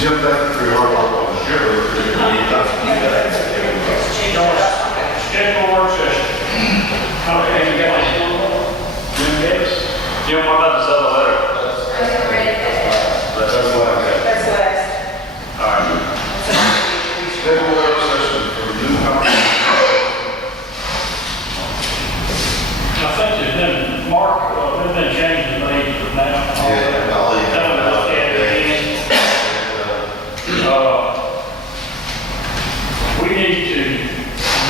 Jim, thank you for your hard work on the sheriff. Schedule work session. Okay, you got Jim Davis. Jim, what about this other letter? That's what I got. That's last. All right. Schedule work session for new company. I think there's been, Mark, there's been changes made from now. Yeah, I'll leave. Tell them to look at it again. We need to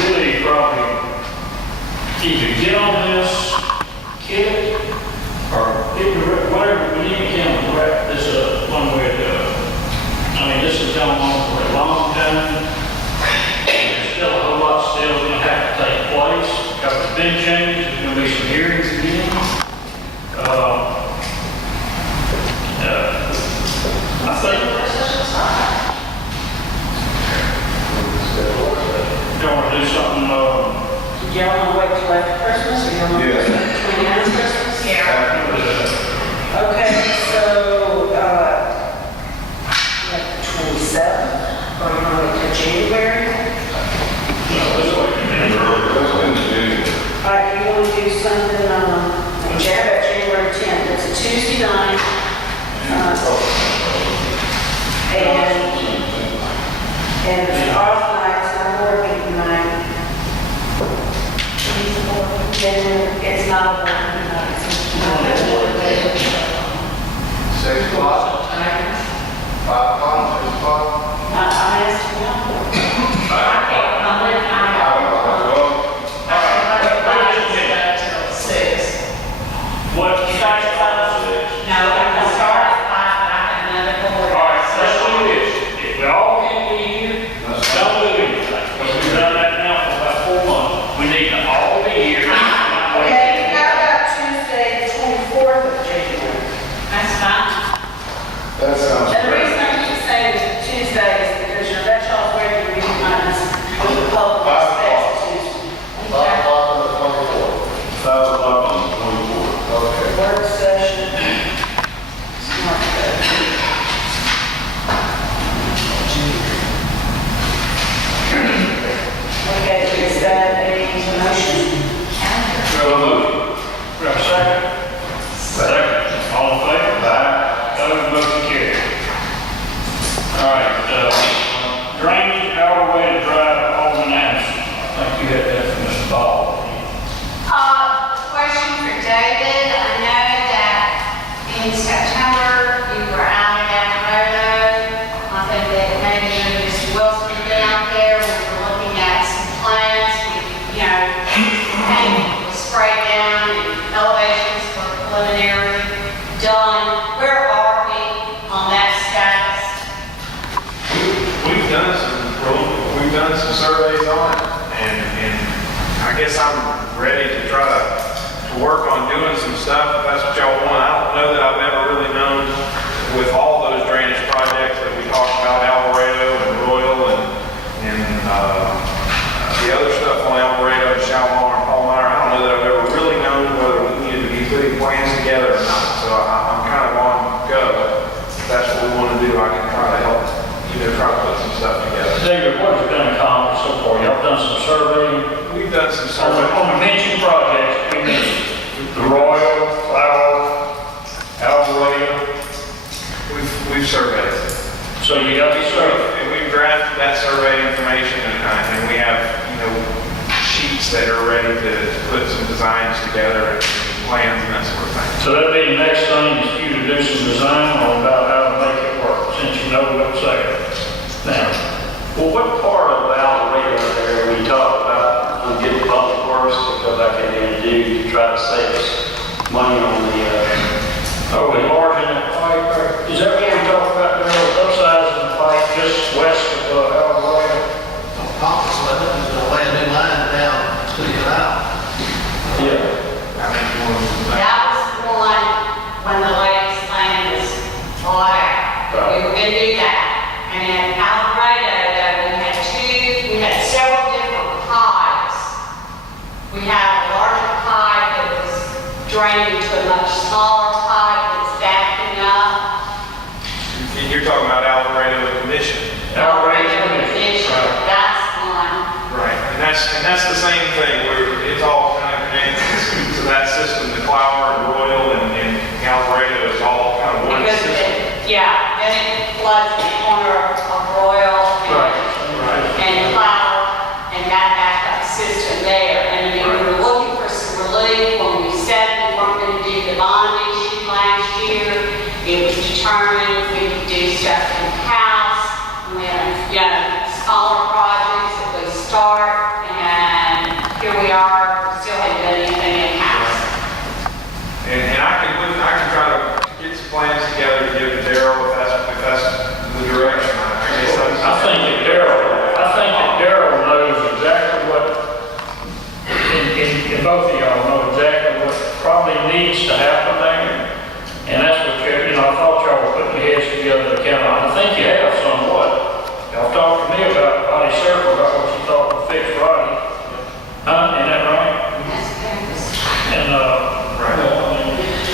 really probably either get on this, kill it, or whatever, we need to kind of wrap this up one way or the other. I mean, this has gone on for a long time. There's still a whole lot still going to have to take place. Because it's been changed, there's going to be some hearings again. I think you want to do something, Do y'all want to wait till after Christmas, or y'all want to Yes. wait till after Christmas? After Okay, so, like the 27th, or you want to wait till January? this way. All right, you want to do something, January 10th, it's a Tuesday night. And it's off nights, I'm working tonight. Then it's not a working night. 6 o'clock, 5 o'clock, 6 o'clock. I asked you. 5 o'clock. What? All right, let's do this. If we all can be here, don't do anything. Because we've done that now for about 4 months. We need to all be here. Okay, how about Tuesday, the 24th of January? That sounds And the great. reason I keep saying Tuesday is because, that's y'all's regular meeting times with the public. 5 o'clock. Tuesday. 5 o'clock on the 24th. 5 o'clock on the 24th. Okay. Work session. Smart code. Okay, is that a motion? So moved. We have a second? Second. All in favor? Aye. Those motion carried. All right, drainage, our way to drive, Alderman Anderson. I think you had that from Mr. Ball. Question for David. I know that in September you were out at Alvarado. I think that maybe Mr. Wilson had been out there. We were looking at some plans. Paint was sprayed down and elevations were preliminary done. Where are we on that status? We've done some surveys on it, and I guess I'm ready to try to work on doing some stuff, if that's what y'all want. I don't know that I've ever really known with all those drainage projects that we talked about, Alvarado and Royal and the other stuff on Alvarado and Shalimar and Palmyra. I don't know that I've ever really known whether we needed to be putting plans together or not. So I'm kind of on go. If that's what we want to do, I can try to help, try to put some stuff together. David, what have you done accomplished so far? Y'all done some surveying? We've done some On surveys. the mentioned projects, we mentioned the Royal, Flower, Alvarado. We've surveyed. So you got to survey. And we've drafted that survey information and we have, sheets that are ready to put some designs together and plans and that sort of thing. So that'd be the next thing is you to do some design on about how to make it work, since you know what's there. Now, well, what part of Alvarado there we talked about, we get the public works to go back in there and do to try to save us money on the, enlarging that pipe there? Is that what we talked about there, upsizing the pipe just west of Alvarado? Office level is gonna lay a new line down to the canal. Yeah. That was the one when the latest plan was bought out. We were gonna do that. And at Alvarado, though, we had several different pipes. We had a larger pipe that was draining to a much smaller pipe that's backing up. You're talking about Alvarado that's the same thing, it's all kind of connected to that system, the Clower and Royal and Alvarado is all kind of one Because system. then it floods the corner of Royal and Cloud, and that backup system there. And we were looking for some relief when we said we weren't going to do the bond issue last year. It was determined we could do stuff in-house, smaller projects that we start, and here we are, we still haven't done anything in-house. And I can try to get some plans together to give to Daryl if that's the direction. I think that Daryl knows exactly what, and both of y'all know exactly what probably needs to happen there. And that's what I thought y'all were putting your heads together to count on. I think you have somewhat. Y'all talked to me about Body Circle, about what you thought would fix Roddy. Huh? Isn't that right?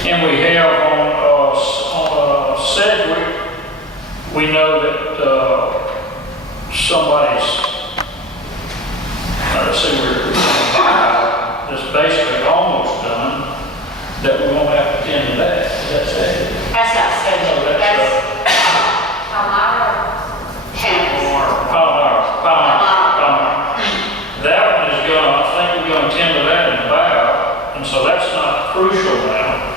And we have on Sedgwick, we know that somebody's, let's see, we're that's basically almost done, that we won't have to attend to that. Is that Sedgwick? That's not said, No, that's, that's Palmyra campus. Palmer. That one is gonna, I think we're gonna attend to that in about, and so that's not crucial now.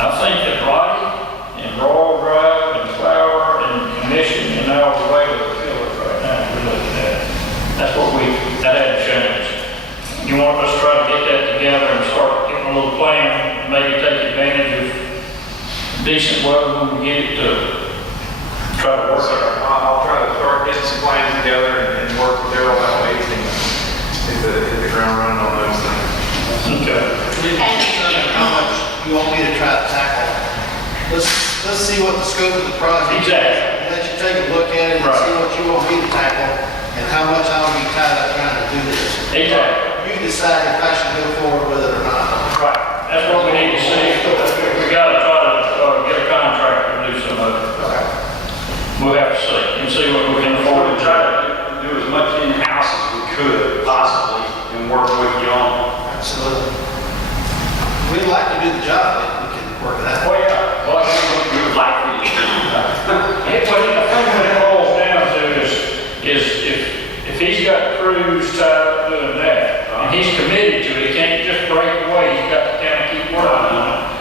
I think that Roddy and Royal Drive and Flower and Commission and now the way to the killers right now, we're looking at. That's what that hadn't changed. You want us to try to get that together and start getting a little plan, maybe take advantage of decent weather when we get it to try to work it. I'll try to start getting some plans together and work with Daryl that way to hit the ground running on those things. Okay. How much you want me to try to tackle? Let's see what the scope of the project is. Exactly. Let you take a look at it and see what you want me to tackle and how much I'll be tied up trying to do this. Exactly. You decide if I should go forward with it or not. Right. That's what we need to see. We gotta try to get a contractor to do some of it. We'll have to see and see what we can afford to Try try. to do as much in-house as we could possibly and work with you on. Absolutely. We'd like to do the job if we can work it out. Well, yeah. Well, We would like for you to do that. I think what it boils down to is if he's got crews tied up doing that, and he's committed to it, he can't just break away, he's got to kind of keep working on it.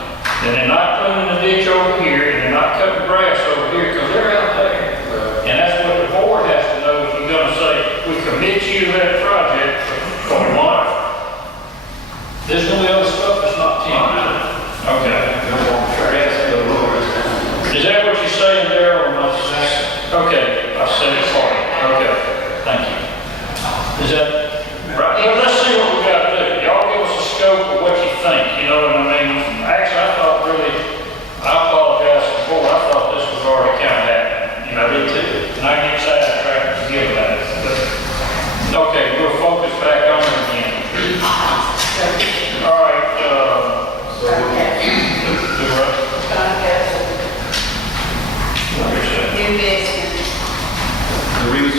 And they're not cleaning the ditch over here, and they're not cutting grass over here, because they're out there. And that's what the board has to know, if you're gonna say, we commit you to that project for 1 month. There's gonna be other stuff that's not temporary. Okay. Is that what you're saying, Daryl? Okay, I said it for you. Okay, thank you. Is that right? Well, let's see what we got to do. Y'all give us a scope of what you think, you know what I mean? Actually, I thought really, I apologize before, I thought this was already kind of happening. I did too. And I get sidetracked and forget about it. But, okay, we'll focus back on it again. All right, do what? New business.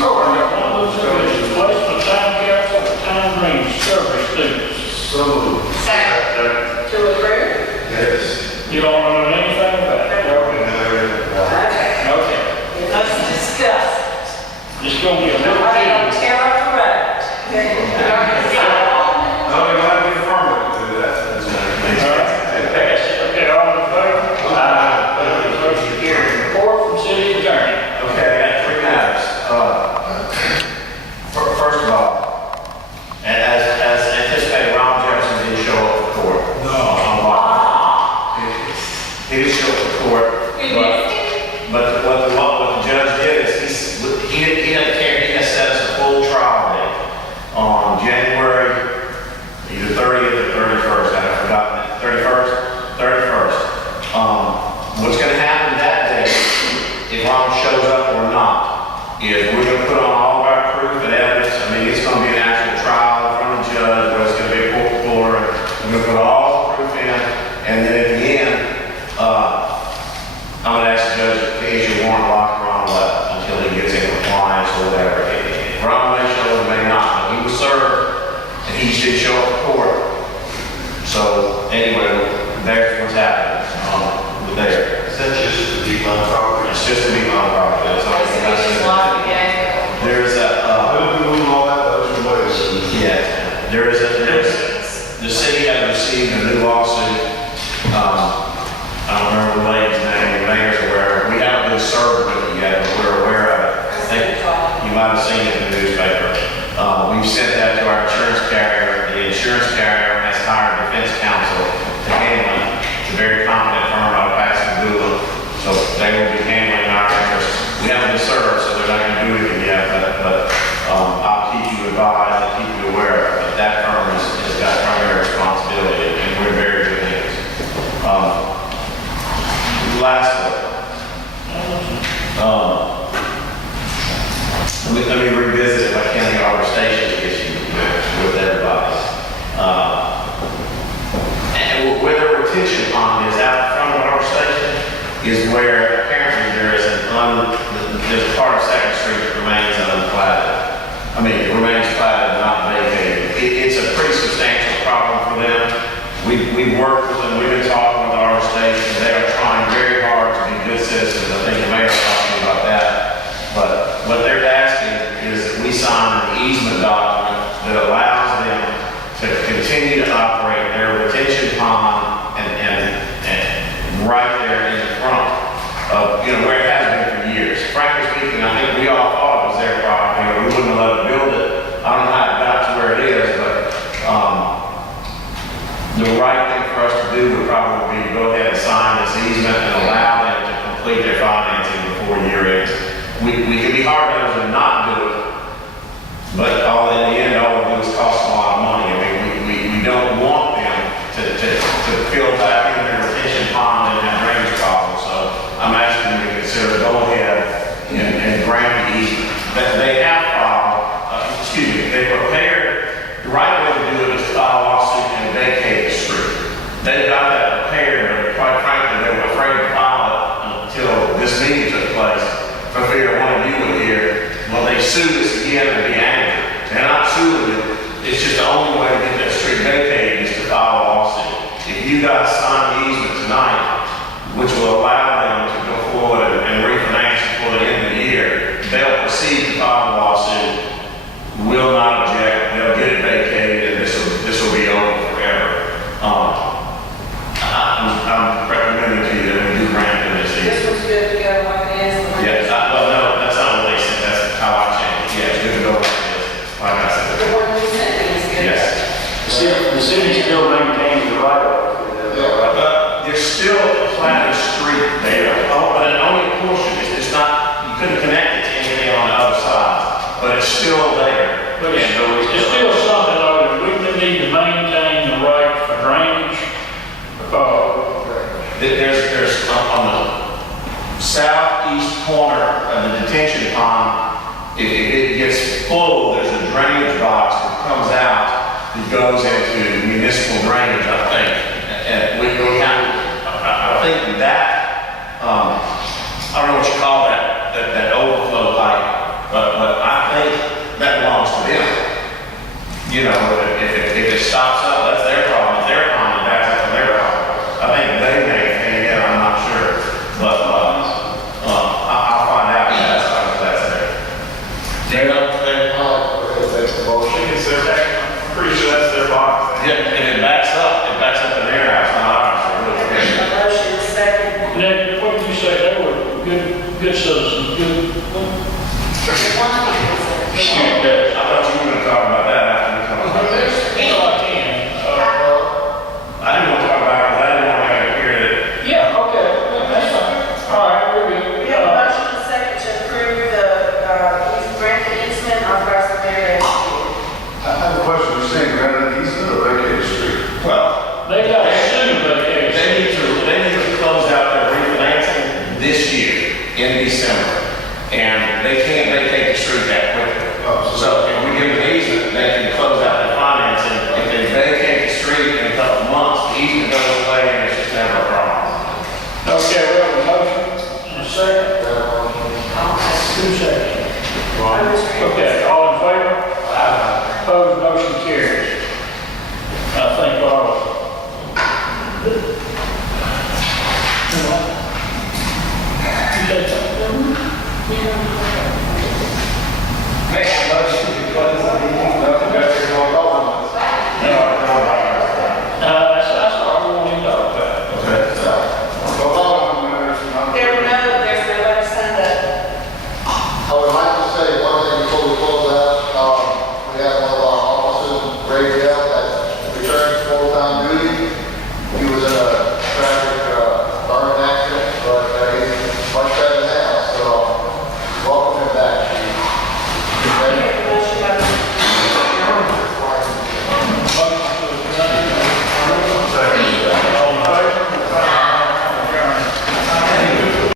Oh, I got one of those divisions, placement time capsule for time range discovery students. Second. To approve? Yes. You don't want to know anything about it? Okay. Okay. Let's discuss. It's gonna be a little Are they on bit. Terra Road? No, they gotta be permanent to do that. Okay, all in favor? Aye. Motion carried. Report from city attorney. Okay, I got 3 matters. First of all, as anticipated, Ron Jefferson didn't show up for court. No. He didn't show up for court. But what the judge did is he doesn't care, he has set us a anyway, there's what's happening, there. Is that just the big line property? It's just a big property, that's all. So we just lost the game. There's Who moved all that ocean waste? yeah, the city has received a new lawsuit. I don't remember the lady's name, the mayor's aware. We haven't been served with it yet, but we're aware of it. I think you might have seen it in the newspaper. We've sent that to our insurance carrier. The insurance carrier has hired defense counsel to handle it. It's a very competent firm out of Pascagoula, so they will be handling our interests. We haven't been served, so they're not going to do anything yet, but I'll keep you advised and keep you aware of it. But that firm has got primary responsibility, and we're very good hands. Lastly, let me revisit my county arbor station issue with everybody. And where the retention pond is out in front of our station is where apparently there's a part of Second Street that remains unplatted. I mean, it remains platted, not vacated. It's a pretty substantial problem for them. We've worked with them, we've been talking with our station. They are trying very hard to be good citizens. I think the mayor's talking about that. But what they're asking is that we sign an easement document that allows them to continue to operate their retention pond and right there in the front of, where it has been for years. Frankly speaking, I think we all thought it was their property, or we wouldn't have let them build it. I don't know how it got to where it is, but the right thing for us to do would probably be to go ahead and sign this easement and allow them to complete their financing before year end. We can be hard nosed and not do it, but in the end, all we do is cost a lot of money. I mean, we don't want them to fill back in their retention pond and have drainage problems. So I'm asking you to consider go ahead and grant the easement. They have they prepared, the right way to do it is to file a lawsuit and vacate the street. They've got that prepared, but quite frankly, they were afraid to file it until this meeting took place. For fear one of you would hear, well, they sued us again and be angry. They're not suing you. It's just the only way to get that street vacated is to file a lawsuit. If you guys sign the easement tonight, which will allow them to go forward and refinance before the end of the year, they'll proceed to file a lawsuit. Will not object. They'll get it vacated, and this will be over forever. I'm recommending to you that we do grant them this This easement. was good to go like this. Yes, well, no, that's not what they said, that's how I changed. Yeah, it's good to go like this, like I said. The one you sent me is good. Yes. The city still maintains the right of way. There's still a platted street there, but only a portion, it's not, you couldn't connect it to anything on the other side, but it's still there. But it's still something though, that we need to maintain the right for drainage. There's on the southeast corner of the detention pond, if it gets full, there's a drainage box that comes out that goes into municipal drainage, I think. And I think that, I don't know what you call that overflow pipe, but I think that belongs to them. If it stops up, that's their problem. It's their pond, and backs up to their problem. I think they maintain it, I'm not sure, but I'll find out if that's there. Do you know if they're That's the motion. It's their, I'm pretty sure that's their box. Yeah, if it backs up in their house, not ours, so really. A motion, a second. Nick, what did you say? They were good citizens, good. I thought you were going to talk about that after we come about this. I didn't want to talk about it because I didn't want to have it here that. Yeah, okay, that's fine. All right, we're good. We have a motion, a second to approve the, grant the easement, authorize the mayor to execute. I have a question. You're saying granted an easement or vacated street? Well, They got sued, but they need to close out their refinancing this year in December. And they can't vacate the street that quickly. So if we give them an easement, they can close out their financing. If they vacate the street in a couple of months, the easement goes away and it's just never a problem. okay, we have a motion, and a second. Two seconds. Okay, all in favor? Opposed, motion carries. I think all The